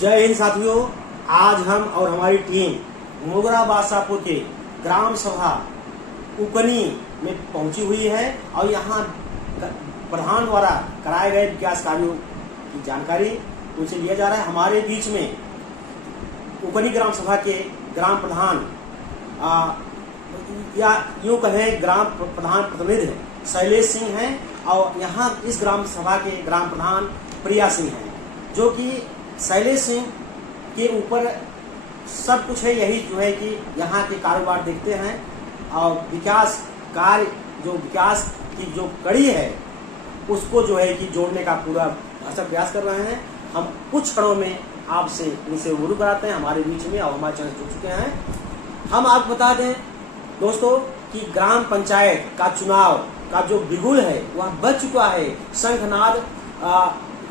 जय हिंद साथियों। आज हम और हमारी टीम मोगरा बादशाहपुर के ग्राम सभा उकनी में पहुंची हुई है और यहाँ प्रधान द्वारा कराए गए विकास कार्यों की जानकारी उनसे लिया जा रहा है। हमारे बीच में उकनी ग्राम सभा के ग्राम प्रधान या यूँ कहें ग्राम प्रधान प्रतिनिधि शैलेश सिंह हैं और यहाँ इस ग्राम सभा के ग्राम प्रधान प्रिया सिंह हैं, जो कि शैलेश सिंह के ऊपर सब कुछ है। यही जो है कि यहाँ के कारोबार देखते हैं और विकास कार्य जो विकास की जो कड़ी है उसको जो है कि जोड़ने का पूरा भरसक प्रयास कर रहे हैं। हम कुछ क्षणों में आपसे इनसे रूबरू कराते हैं हमारे बीच में और हमारे चैनल जुड़ चुके हैं। हम आपको बता दें दोस्तों कि ग्राम पंचायत का चुनाव का जो बिगुल है वह बच चुका है, शंखनाद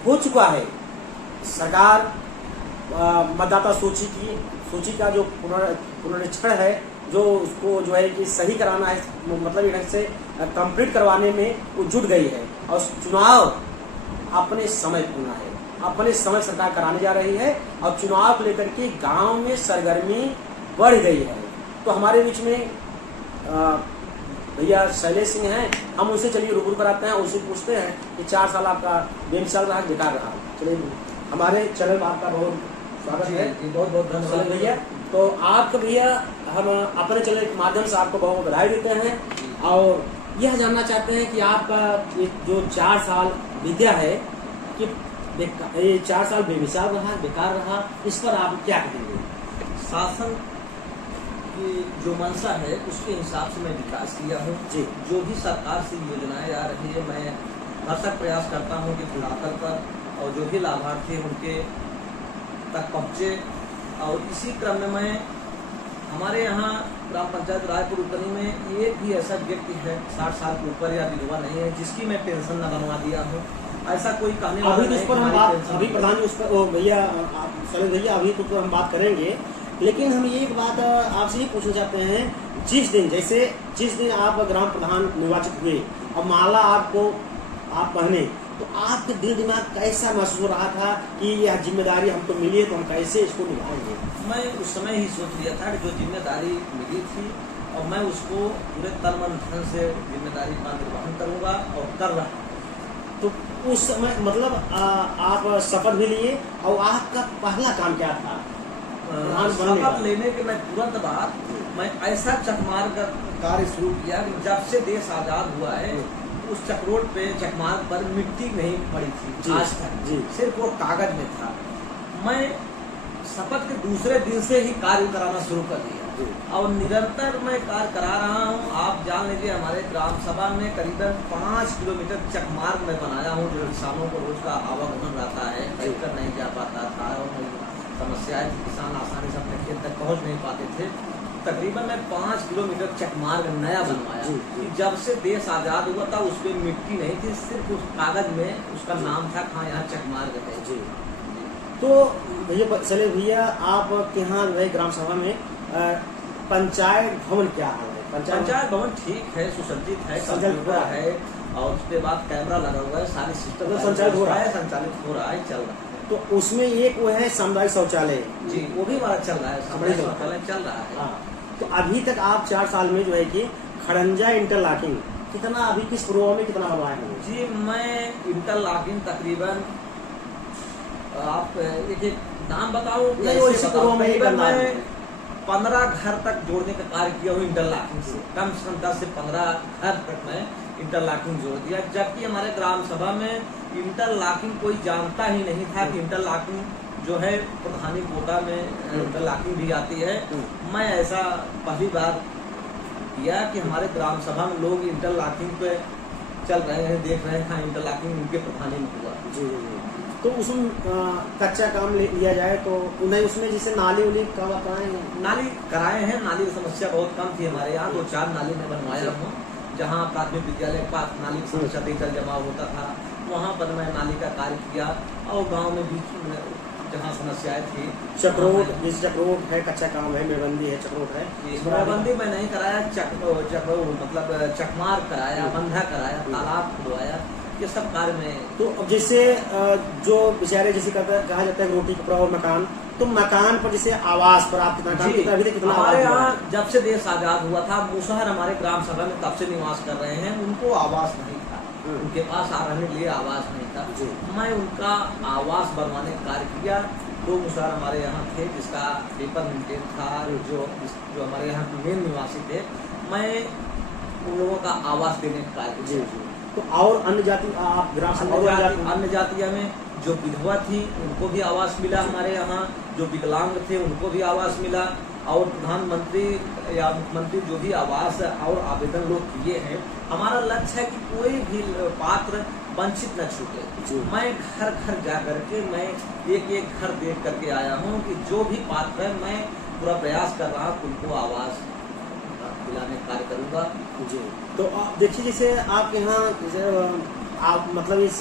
हो चुका है। सरकार मतदाता सूची का जो पुनरीक्षण है जो उसको जो है कि सही कराना है, मतलब ढंग से कंप्लीट करवाने में वो जुट गई है और चुनाव अपने समय होना है, अपने समय सरकार कराने जा रही है और चुनाव को लेकर के गांव में सरगर्मी बढ़ गई है। तो हमारे बीच में भैया शैलेश सिंह हैं, हम उनसे चलिए रूबरू कराते हैं, उनसे पूछते हैं कि 4 साल आपका बेमिसाल रहा, बेकार रहा। चलिए हमारे चैनल में आपका बहुत स्वागत है। बहुत बहुत धन्यवाद भैया। तो आपका भैया हम अपने चैनल के माध्यम से आपको बहुत बधाई देते हैं और यह जानना चाहते हैं कि आपका जो 4 साल विद्या है कि ये 4 साल बेमिसाल रहा, बेकार रहा, इस पर आप क्या कहेंगे? शासन की जो मंशा है उसके हिसाब से मैं विकास किया हूँ जी। जो भी सरकार से योजनाएं आ रही है मैं भरसक प्रयास करता हूँ कि धरातल पर और जो भी लाभार्थी उनके तक पहुँचे। और इसी क्रम में मैं हमारे यहाँ ग्राम पंचायत रायपुर उकनी में एक भी ऐसा व्यक्ति है 60 साल के ऊपर या विधवा नहीं है जिसकी मैं पेंशन न बनवा दिया हूँ। ऐसा कोई कहने वाला नहीं। उस पर हम बात अभी प्रधान जी उस पर भैया शैलेश भैया अभी तो हम बात करेंगे, लेकिन हम एक बात आपसे ये पूछना चाहते हैं, जिस दिन आप ग्राम प्रधान निर्वाचित हुए और माला आप पहने तो आपके दिल दिमाग कैसा महसूस हो रहा था कि यह जिम्मेदारी हमको मिली है तो हम कैसे इसको निभाएंगे? मैं उस समय ही सोच लिया था कि जो जिम्मेदारी मिली थी और मैं उसको पूरे तन मन धन से जिम्मेदारी का निर्वहन करूँगा और कर रहा हूँ। तो उस समय मतलब आप शपथ भी लिए और आपका पहला काम क्या था? शपथ लेने के मैं तुरंत बाद मैं ऐसा चकमार्ग कार्य शुरू किया कि जब से देश आजाद हुआ है उस चकरोट पे चकमार्ग पर मिट्टी नहीं पड़ी थी आज तक, सिर्फ वो कागज में था। मैं शपथ के दूसरे दिन से ही कार्य कराना शुरू कर दिया और निरंतर मैं कार्य करा रहा हूँ। आप जान लीजिए हमारे ग्राम सभा में करीबन 5 किलोमीटर चकमार्ग में बनाया हूँ जो किसानों को रोज का आवागमन रहता है, कहीं नहीं जा पाता था और समस्याएं थी, किसान आसानी से अपने खेत तक पहुँच नहीं पाते थे। तकरीबन मैं 5 किलोमीटर चकमार्ग नया बनवाया। जब से देश आजाद हुआ था उस पर मिट्टी नहीं थी, सिर्फ उस कागज में उसका नाम था, हाँ यहाँ चकमार्ग है जी। तो भैया शैलेश भैया आपके यहाँ ग्राम सभा में पंचायत भवन क्या हाल है? पंचायत भवन ठीक है, सुसज्जित है, कंप्यूटर है और उसके बाद कैमरा लगा हुआ है, सारी सिस्टम संचालित हो रहा है, चल रहा है। तो उसमें एक वो है सामुदायिक शौचालय जी, वो भी हमारा चल रहा है, सामुदायिक शौचालय चल रहा है। हाँ। तो अभी तक आप 4 साल में जो है कि खड़ंजा इंटरलॉकिंग कितना अभी किस प्रोग्राम में कितना बनवाए हैं? जी मैं इंटरलॉकिंग तकरीबन आप एक नाम बताओ। मैं 15 घर तक जोड़ने का कार्य किया हूँ इंटरलॉकिंग से, कम 10 से 15 घर तक मैं इंटरलॉकिंग जोड़ दिया। जबकि हमारे ग्राम सभा में इंटरलॉकिंग कोई जानता ही नहीं था कि इंटरलॉकिंग जो है प्रधानी कोटा में इंटरलॉकिंग भी आती है। मैं ऐसा पहली बार किया कि हमारे ग्राम सभा में लोग इंटरलॉकिंग पे चल रहे हैं, देख रहे हैं, हाँ इंटरलॉकिंग उनके प्रधानी में हुआ। जी। तो उसमें कच्चा काम लिया जाए तो नहीं, उसमें जैसे नाली उली का बताएं? नाली कराए हैं, नाली की समस्या बहुत कम थी हमारे यहाँ, 2-4 नाली में बनवाया हूँ। जहाँ प्राथमिक विद्यालय के पास नाली की समस्या जल जमाव होता था वहाँ पर मैं नाली का कार्य किया और गाँव में भी जहाँ समस्याएं थी चक्रोट, जैसे चक्रोट है, कच्चा काम है, मेड़बंदी है, चक्रोट है। मेड़बंदी मैं नहीं कराया, मतलब चकमार कराया, बंधा कराया, तालाब खुदवाया, ये सब कार्य में। तो अब जैसे जो बेचारे जैसे कहा जाता है रोटी कपड़ा और मकान, तो मकान पर जैसे आवास पर आप कितना काम कितना अभी तक कितना हमारे आवास हुआ यहाँ है? जब से देश आजाद हुआ था, मुसहर हमारे ग्राम सभा में तब से निवास कर रहे हैं, उनको आवास नहीं था, उनके पास रहने के लिए आवास नहीं था। जी। मैं उनका आवास बनवाने का कार्य किया। 2 मुसहर हमारे यहाँ थे जिसका पेपर मेंटेन था, जो हमारे यहाँ मेन निवासी थे, मैं उन लोगों का आवास देने का कार्य जी किया। जी। तो और अन्य जाति आप ग्राम सभा अन्य जातियों में जो विधवा थी उनको भी आवास मिला हमारे यहाँ, जो विकलांग थे उनको भी आवास मिला, और प्रधानमंत्री या मुख्यमंत्री जो भी आवास और आवेदन लोग किए हैं, हमारा लक्ष्य है कि कोई भी पात्र वंचित न छूटे। मैं घर घर जा करके मैं एक एक घर देख करके आया हूँ कि जो भी पात्र है, मैं पूरा प्रयास कर रहा हूँ उनको आवास दिलाने का कार्य करूँगा। जी। तो आप देखिए जैसे आपके यहाँ जैसे आप मतलब इस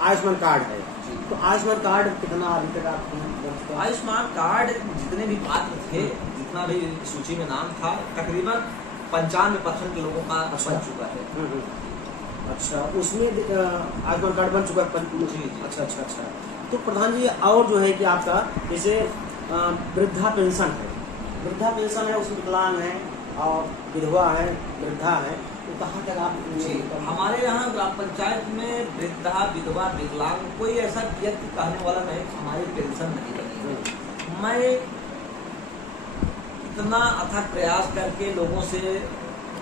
आयुष्मान कार्ड है, तो आयुष्मान कार्ड कितना अभी तक आपको? आयुष्मान कार्ड जितने भी पात्र थे, जितना भी सूची में नाम था, तकरीबन 95% लोगों का बन चुका है। अच्छा, उसमें आयुष्मान कार्ड बन चुका है? जी। अच्छा अच्छा अच्छा। तो प्रधान जी और जो है कि आपका जैसे वृद्धा पेंशन है, वृद्धा पेंशन है, उसमें विकलांग है और विधवा है, वृद्धा है, तो कहाँ तक आप? हमारे यहाँ ग्राम पंचायत में वृद्धा, विधवा, विकलांग कोई ऐसा व्यक्ति कहने वाला नहीं हमारी पेंशन नहीं बनी। मैं इतना अथक प्रयास करके लोगों से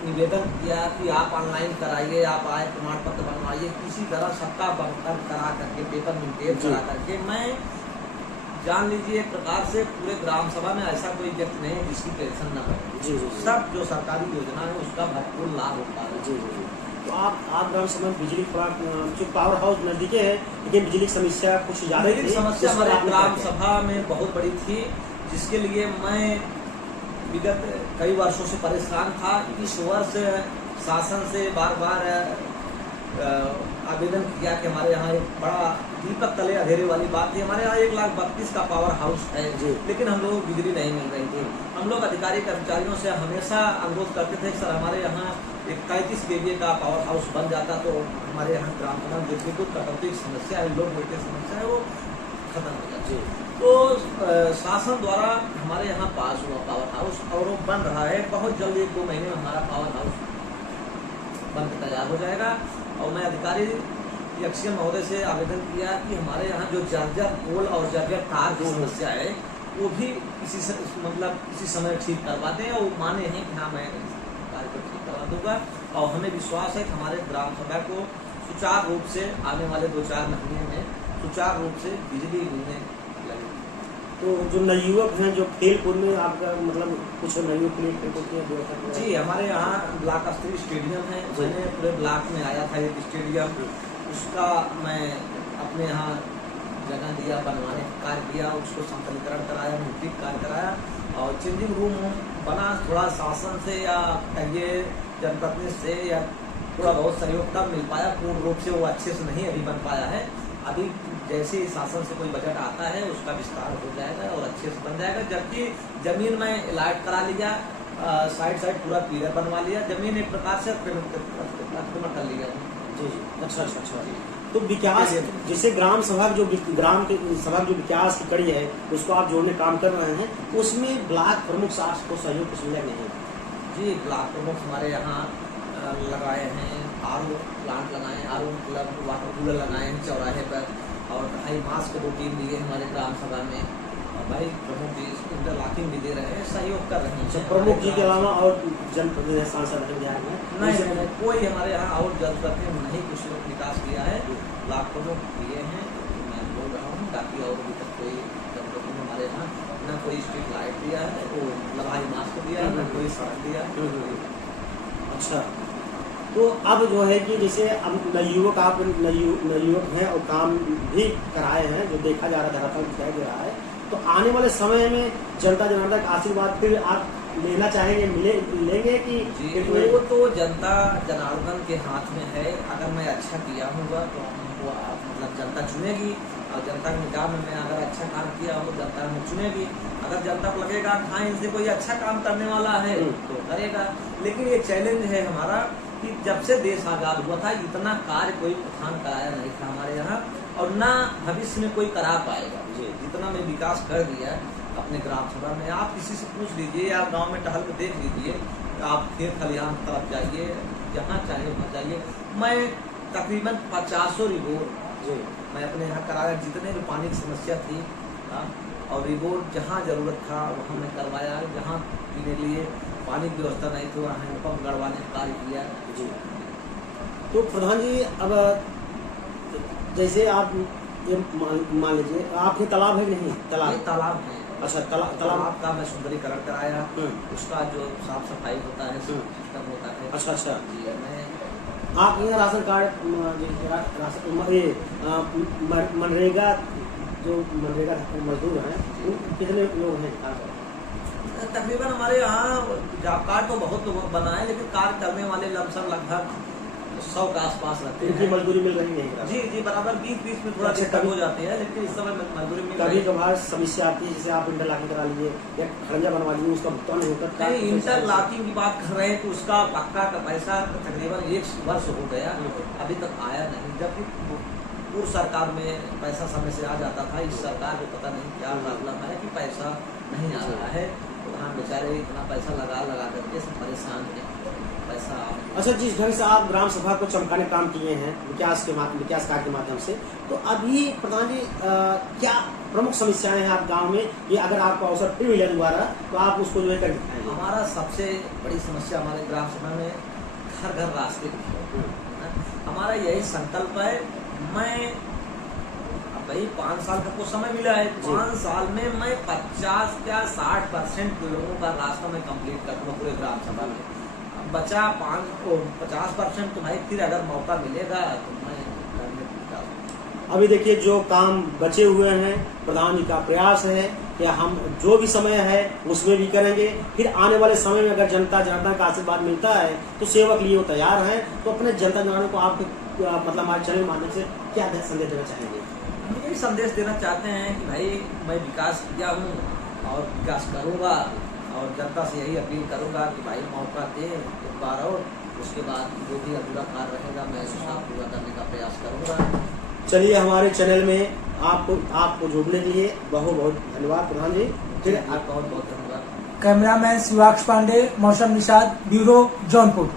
निवेदन किया कि आप ऑनलाइन कराइए, आप आय प्रमाण पत्र बनवाइए, किसी तरह सबका बनकर करा करके, पेपर मेंटेन करा करके, मैं जान लीजिए एक प्रकार से पूरे ग्राम सभा में ऐसा कोई व्यक्ति नहीं है जिसकी पेंशन न बने। जी। सब जो सरकारी योजना है उसका भरपूर लाभ होता है। जी। तो आप ग्राम सभा में बिजली जो पावर हाउस नजदीके है, लेकिन बिजली की समस्या कुछ ज्यादा ही थी। समस्या हमारे ग्राम सभा में बहुत बड़ी थी, जिसके लिए मैं विगत कई वर्षों से परेशान था। इस वर्ष शासन से बार बार आवेदन किया कि हमारे यहाँ एक बड़ा दीपक तले अंधेरे वाली बात थी। हमारे यहाँ 1,32,000 का पावर हाउस है, लेकिन हम लोगों को बिजली नहीं मिल रही थी। हम लोग अधिकारी कर्मचारियों से हमेशा अनुरोध करते थे कि सर हमारे यहाँ एक 33 kVA का पावर हाउस बन जाता तो हमारे यहाँ ग्राम सभा में जो विद्युत कटौती की समस्या है, लोड की समस्या है, वो खत्म हो जाती। तो शासन द्वारा हमारे यहाँ पास हुआ पावर हाउस और वो बन रहा है। बहुत जल्द 1-2 महीने में हमारा पावर हाउस बनकर तैयार हो जाएगा। और मैं अधिकारी एक्सीएम महोदय से आवेदन किया कि हमारे यहाँ जो जर्जर पोल और जर्जर तार की समस्या है वो भी इसी समय ठीक करवा दें, और माने हैं कि हाँ मैं कार्य को ठीक करवा दूंगा। और हमें विश्वास है कि हमारे ग्राम सभा को सुचारू रूप से आने वाले 2-4 महीने में सुचारू रूप से बिजली मिलने लगेगी। तो जो नवयुवक हैं जो खेल-कूद में आपका मतलब कुछ नवयुवक के लिए खेल-कूद की व्यवस्था? जी, हमारे यहाँ ब्लॉक स्तरीय स्टेडियम है। मैंने पूरे ब्लॉक में आया था एक स्टेडियम, उसका मैं अपने यहाँ जगह दिया, बनवाने का कार्य किया, उसको संकलीकरण कराया, मिट्टी कार्य कराया, और चेंजिंग रूम बना। थोड़ा शासन से या कहिए जनप्रतिनिधि से या थोड़ा बहुत सहयोग तब मिल पाया, पूर्ण रूप से वो अच्छे से नहीं अभी बन पाया है। अभी जैसे ही शासन से कोई बजट आता है उसका विस्तार हो जाएगा और अच्छे से बन जाएगा। जबकि जमीन में इलाट करा लिया, साइड पूरा पिलर बनवा लिया, जमीन एक प्रकार से अतिक्रमण कर लिया। जी। अच्छा। तो विकास जैसे ग्राम सभा जो ग्राम के सभा जो विकास की कड़ी है उसको आप जोड़ने काम कर रहे हैं, उसमें ब्लॉक प्रमुख साहब को सहयोग कुछ मिला नहीं? जी, ब्लॉक प्रमुख हमारे यहाँ लगाए हैं, आरओ प्लांट लगाए हैं, आरओ वाटर कूलर लगाए हैं चौराहे पर, और ढाई मास्क 2 टीम दिए हमारे ग्राम सभा में। और भाई प्रमुख जी इंटरलॉकिंग भी दे रहे हैं, सहयोग कर रहे हैं। प्रमुख जी के अलावा और जनप्रतिनिधि सांसद नहीं, कोई हमारे यहाँ और जनप्रतिनिधि नहीं कुछ विकास किया है। ब्लॉक प्रमुख दिए हैं, मैं बोल रहा हूँ, बाकी और अभी तक कोई जनप्रतिनिधि हमारे यहाँ न कोई स्ट्रीट लाइट दिया है, वो ढाई मास्क दिया है, न कोई सड़क दिया है। अच्छा, तो अब जो है कि जैसे अब नवयुवक आप नवयुवक हैं और काम भी कराए हैं, जो देखा जा रहा है, धरातल दिखाई दे रहा है, तो आने वाले समय में जनता जनार्दन का आशीर्वाद फिर आप लेना चाहेंगे, लेंगे कि? वो तो जनता जनार्दन के हाथ में है। अगर मैं अच्छा किया होगा तो हमको मतलब जनता चुनेगी, और जनता के निगाह में मैं अगर अच्छा काम किया हो तो जनता हमें चुनेगी। अगर जनता को लगेगा हाँ इनसे कोई अच्छा काम करने वाला है तो करेगा। लेकिन ये चैलेंज है हमारा कि जब से देश आजाद हुआ था इतना कार्य कोई प्रधान कराया नहीं था हमारे यहाँ, और ना भविष्य में कोई करा पाएगा। जितना मैं विकास कर दिया अपने ग्राम सभा में, आप किसी से पूछ लीजिए, आप गांव में टहल के देख लीजिए, आप खेत खलिहान तरफ जाइए, जहाँ चाहे वहाँ जाइए, मैं तकरीबन 50 रिपोर्ट मैं अपने यहाँ कराया, जितने भी पानी की समस्या थी। और रिपोर्ट जहाँ जरूरत था वहाँ मैं करवाया, जहाँ पीने के लिए पानी की व्यवस्था नहीं थी वहाँ हैंडपम्प गड़वाने का कार्य किया। जी, तो प्रधान जी अब जैसे आप ये मान लीजिए आपके तालाब है कि नहीं? तालाब है। अच्छा, तालाब का मैं सुंदरीकरण कराया, उसका जो साफ सफाई होता है सिस्टम होता है। अच्छा जी, मैं आप यहाँ राशन कार्ड मनरेगा जो मनरेगा मजदूर हैं कितने लोग हैं? तकरीबन हमारे यहाँ जॉब कार्ड तो बहुत लोगों को बना है, लेकिन कार्य करने वाले लमसम लगभग 100 के आसपास रहते हैं। मजदूरी मिल रही है? जी बराबर, बीच में थोड़ा दिक्कत हो जाती है, लेकिन इस समय मजदूरी मिल रही है। कभी कभार समस्या आती है, जैसे आप इंटरलॉकिंग करा लीजिए या खरंजा बनवा लीजिए, उसका भुगतान नहीं होता। नहीं, इंटरलॉकिंग की बात कर रहे हैं तो उसका पक्का का पैसा तकरीबन 1 वर्ष हो गया, अभी तक आया नहीं। जबकि पूर्व सरकार में पैसा समय से आ जाता था, इस सरकार को पता नहीं क्या प्रॉब्लम है कि पैसा नहीं आ रहा है। प्रधान बेचारे इतना पैसा लगा करके सब परेशान है, पैसा। अच्छा, जिस ढंग से आप ग्राम सभा को चमकाने काम किए हैं विकास कार्य के माध्यम से, तो अभी प्रधान जी क्या प्रमुख समस्याएं हैं आप गांव में, ये अगर आपको अवसर फिर मिले दोबारा तो आप उसको जो है कर दिखाएंगे? हमारा सबसे बड़ी समस्या हमारे ग्राम सभा में घर रास्ते की है। हमारा यही संकल्प है। मैं भाई 5 साल का को समय मिला है, 5 साल में मैं 50 या 60% लोगों का रास्ता में कंप्लीट कर दूंगा पूरे ग्राम सभा में। बचा 50% तो भाई फिर अगर मौका मिलेगा तो मैं करने का। अभी देखिए जो काम बचे हुए हैं, प्रधान जी का प्रयास है कि हम जो भी समय है उसमें भी करेंगे। फिर आने वाले समय में अगर जनता जनार्दन का आशीर्वाद मिलता है तो सेवक लिए वो तैयार हैं। तो अपने जनता जनार्दन को आप मतलब हमारे चैनल माध्यम से क्या संदेश देना चाहेंगे? हम यही संदेश देना चाहते हैं कि भाई मैं विकास किया हूँ और विकास करूँगा, और जनता से यही अपील करूँगा कि भाई मौका दे एक बार, और उसके बाद जो भी अधूरा कार्य रहेगा मैं उसका पूरा करने का प्रयास करूँगा। चलिए, हमारे चैनल में आपको जुड़ने के लिए बहुत बहुत धन्यवाद प्रधान जी। फिर बहुत बहुत धन्यवाद। कैमरामैन शिवाक्ष पांडे, मौसम निषाद, ब्यूरो जौनपुर।